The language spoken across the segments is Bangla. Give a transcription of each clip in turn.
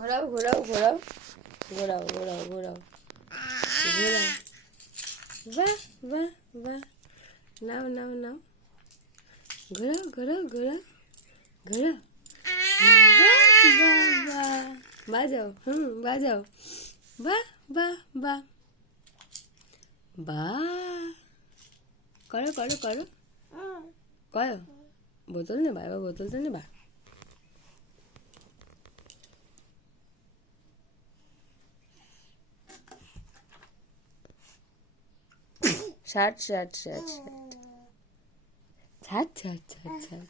ঘোরাও ঘোরাও ঘোরাও ঘোরাও ঘোরাও ঘোরাও ঘোরাও। বাহ বাহ বাহ, নাও নাও নাও, ঘোরাও ঘোরাও ঘোরাও ঘোরাও। বাহ বাহ বাহ, বাজাও, বাজাও। বাহ বাহ বাহ বাহ, করো করো করো করো। বোতল নেবা, এবার বোতলটা নেবা। ছাট ছাট ছাট ছাট ছাট ছাট ছাট।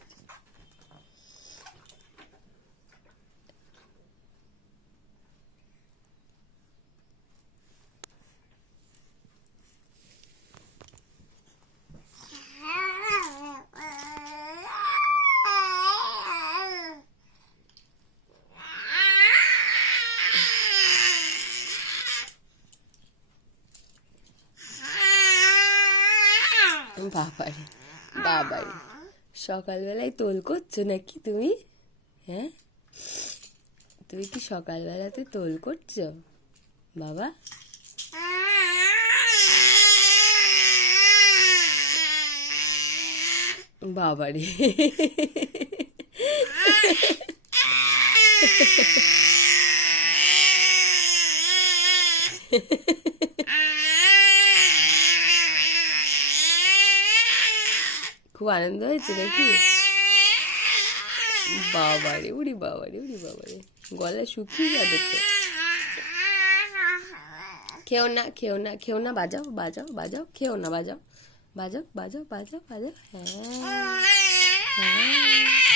বাবারে বাবারে, সকালবেলায় তোল করছো নাকি তুমি? হ্যাঁ, তুমি কি সকালবেলাতে তোল করছো বাবা? বাবারে খুব আনন্দ হয়েছে নাকি? বাবারে, উড়ি বাবারে, উড়ি বাবারে, গলা শুকিয়ে যাবে তো। খেও না খেও না খেও না, বাজাও বাজাও বাজাও, খেও না, বাজাও বাজাও বাজাও বাজাও বাজাও। হ্যাঁ হ্যাঁ।